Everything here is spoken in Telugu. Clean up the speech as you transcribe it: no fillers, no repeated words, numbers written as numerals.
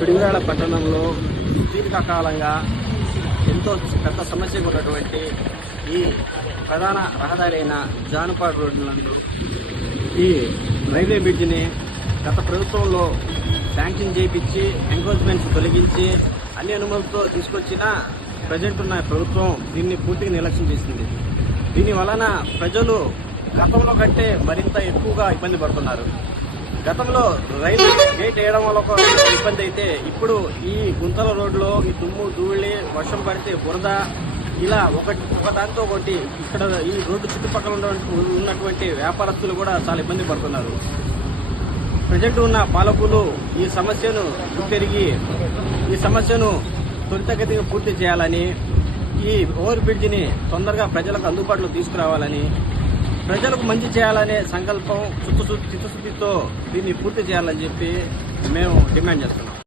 పిడుగురాళ్ల పట్టణంలో దీర్ఘకాలంగా ఎంతో పెద్ద సమస్యగా ఉన్నటువంటి ఈ ప్రధాన రహదారి అయిన జానపాడు రోడ్డునందు ఈ రైల్వే బ్రిడ్జిని గత ప్రభుత్వంలో శాంక్షన్ చేయించి ఎంక్రోచ్మెంట్స్ తొలగించి అన్ని అనుమతులతో తీసుకొచ్చిన ప్రజెంట్ ఉన్న ప్రభుత్వం దీన్ని పూర్తిగా నిర్లక్ష్యం చేసింది. దీని వలన ప్రజలు గతంలో కంటే మరింత ఎక్కువగా ఇబ్బంది పడుతున్నారు. గతంలో రైలు గేట్ వేయడం వల్ల ఒక ఇబ్బంది అయితే ఇప్పుడు ఈ గుంతల రోడ్లో ఈ దుమ్ము ధూళి వర్షం పడితే బురద ఇలా ఒకదాంతో ఒకటి ఇక్కడ ఈ రోడ్డు చుట్టుపక్కల ఉన్నటువంటి వ్యాపారస్తులు కూడా చాలా ఇబ్బంది పడుతున్నారు. ప్రజెంట్ ఉన్న పాలకులు ఈ సమస్యను పెరిగి ఈ సమస్యను త్వరితగతిగా పూర్తి చేయాలని, ఈ ఓవర్ బ్రిడ్జిని తొందరగా ప్రజలకు అందుబాటులో తీసుకురావాలని, ప్రజలకు మంచి చేయాలనే సంకల్పం చిత్తశుద్ధితో దీన్ని పూర్తి చేయాలని చెప్పి మేము డిమాండ్ చేస్తున్నాం.